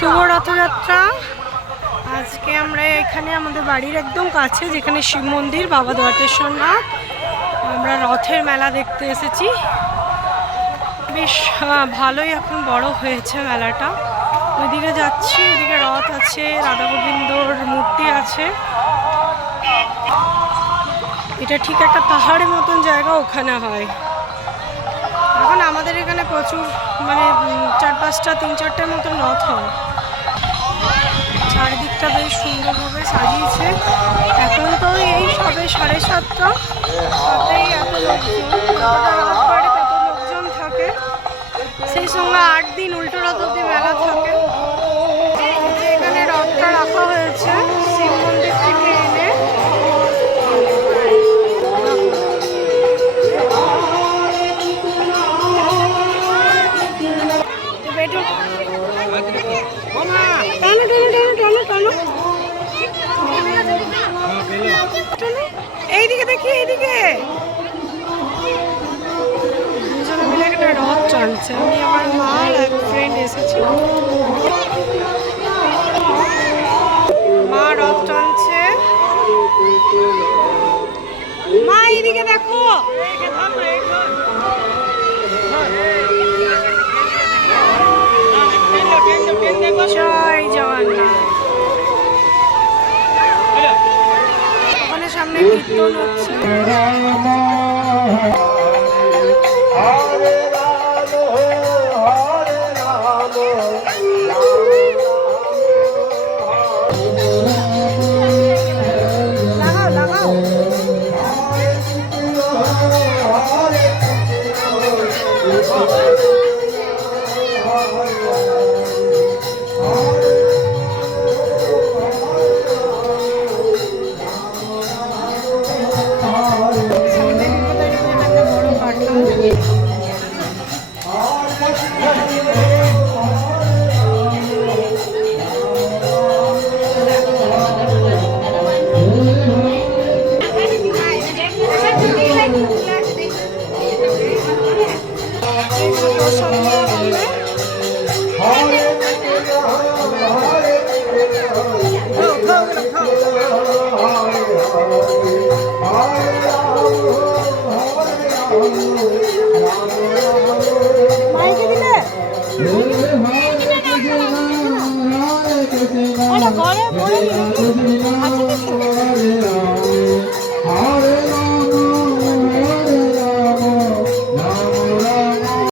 শুভ রথযাত্রা। আজকে আমরা এখানে আমাদের বাড়ির একদম কাছে যেখানে শিব মন্দির বাবা দোয়াটেশ্বরনাথ, আমরা রথের মেলা দেখতে এসেছি। বেশ ভালোই এখন বড় হয়েছে মেলাটা। ওইদিকে যাচ্ছি, ওইদিকে রথ আছে, রাধা গোবিন্দর মূর্তি আছে। এটা ঠিক একটা পাহাড়ের মতন জায়গা, ওখানে হয়। এখন আমাদের এখানে প্রচুর মানে 4-5টা 3-4টার মতন রথ হয়। চারিদিকটা বেশ সুন্দরভাবে সাজিয়েছে। এখন তো এই সবে 7:30, তাতেই এত লোকজন, রথ বাড়ি তত লোকজন থাকে। সেই সঙ্গে 8 দিন উল্টো রথ অব্দি মেলা থাকে। এখানে রথটা রাখা হয়েছে শিব মন্দির থেকে এনে। এইদিকে দেখি, এইদিকে দুজনে মিলে একটা রথ টানছে। আমি আমার মা আর এক ফ্রেন্ড এসেছি। মা রথ টানছে। মা এইদিকে দেখো। জয় জগন্নাথ। ওখানে সামনে কীর্তন হচ্ছে।